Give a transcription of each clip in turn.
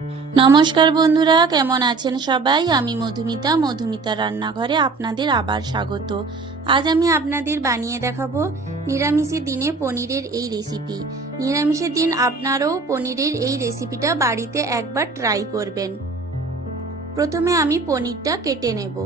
নমস্কার বন্ধুরা, কেমন আছেন সবাই? আমি মধুমিতা রান্নাঘরে আপনাদের আবার স্বাগত। আজ আমি আপনাদের বানিয়ে দেখাবো নিরামিষের দিনে পনিরের এই রেসিপি। নিরামিষের দিন আপনারাও পনিরের এই রেসিপিটা বাড়িতে একবার ট্রাই করবেন। প্রথমে আমি পনিরটা কেটে নেব।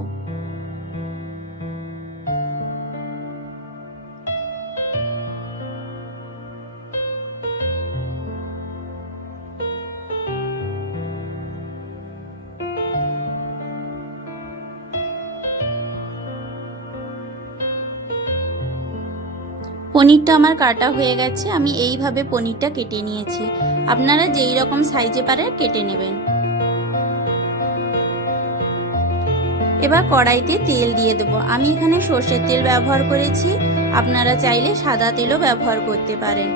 পনিরটা আমার কাটা হয়ে গেছে। আমি এইভাবে পনিরটা কেটে নিয়েছি। আপনারা যেই রকম সাইজে পারেন কেটে নেবেন। এবার কড়াইতে তেল দিয়ে দেবো। আমি এখানে সর্ষের তেল ব্যবহার করেছি, আপনারা চাইলে সাদা তেলও ব্যবহার করতে পারেন।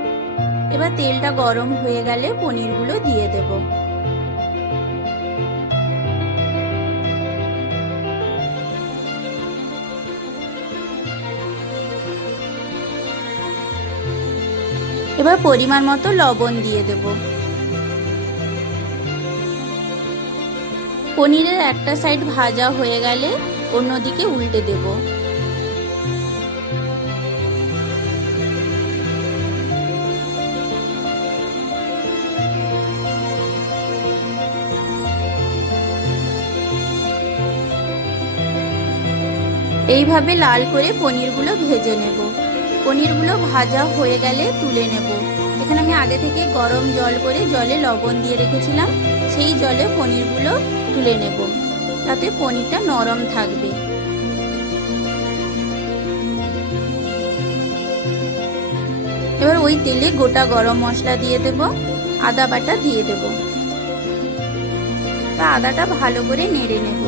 এবার তেলটা গরম হয়ে গেলে পনিরগুলো দিয়ে দেব। এবার পরিমাণ মতো লবণ দিয়ে দেব। পনিরের একটা সাইড ভাজা হয়ে গেলে অন্যদিকে উল্টে দেব। এইভাবে লাল করে পনিরগুলো ভেজে নেব। পনিরগুলো ভাজা হয়ে গেলে তুলে নেব। এখানে আমি আগে থেকে গরম জল করে জলে লবণ দিয়ে রেখেছিলাম, সেই জলে পনিরগুলো তুলে নেব, তাতে পনিরটা নরম থাকবে। এবার ওই তেলে গোটা গরম মশলা দিয়ে দেব, আদা বাটা দিয়ে দেব। আদাটা ভালো করে নেড়ে নেব।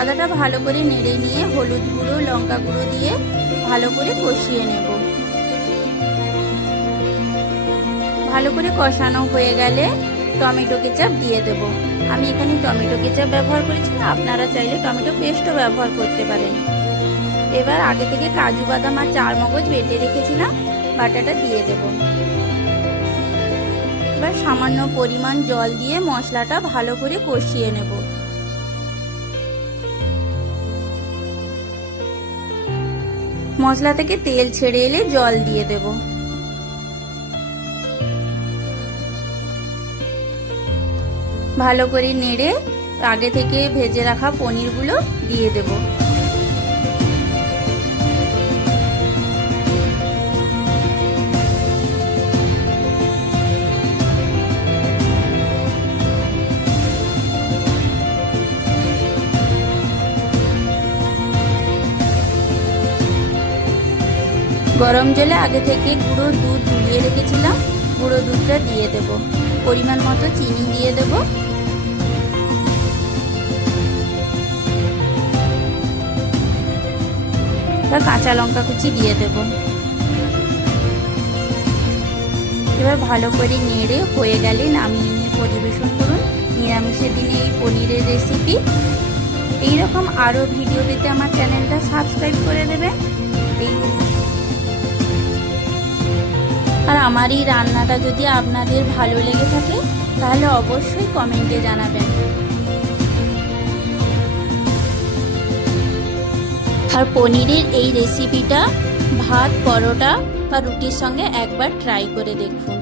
আদাটা ভালো করে নেড়ে নিয়ে হলুদ গুঁড়ো, লঙ্কা গুঁড়ো দিয়ে ভালো করে কষিয়ে নেব। ভালো করে কষানো হয়ে গেলে টমেটো কেচাপ দিয়ে দেব। আমি এখানে টমেটো কেচাপ ব্যবহার করেছি, না আপনারা চাইলে টমেটো পেস্টও ব্যবহার করতে পারেন। এবার আগে থেকে কাজু বাদাম আর চারমগজ বেটে রেখেছিলাম, বাটাটা দিয়ে দেব। এবার সামান্য পরিমাণ জল দিয়ে মশলাটা ভালো করে কষিয়ে নেব। মশলা থেকে তেল ছেড়ে এলে জল দিয়ে দেব। ভালো করে নেড়ে আগে থেকে ভেজে রাখা পনিরগুলো দিয়ে দেব। গরম জলে আগে থেকে গুঁড়ো দুধ গুলিয়ে রেখেছিলাম, গুঁড়ো দুধটা দিয়ে দেব। পরিমাণ মতো চিনি দিয়ে দেব। কাঁচা লঙ্কা কুচি দিয়ে দেব। এবার ভালো করে নেড়ে হয়ে গেলে নামিয়ে নিয়ে পরিবেশন করুন নিরামিষের দিনে এই পনিরের রেসিপি। এইরকম আরও ভিডিও পেতে আমার চ্যানেলটা সাবস্ক্রাইব করে দেবেন। আর আমার এই রান্নাটা যদি আপনাদের ভালো লেগে থাকে তাহলে অবশ্যই কমেন্টে জানাবেন। আর পনিরের এই রেসিপিটা ভাত, পরোটা বা রুটির সঙ্গে একবার ট্রাই করে দেখুন।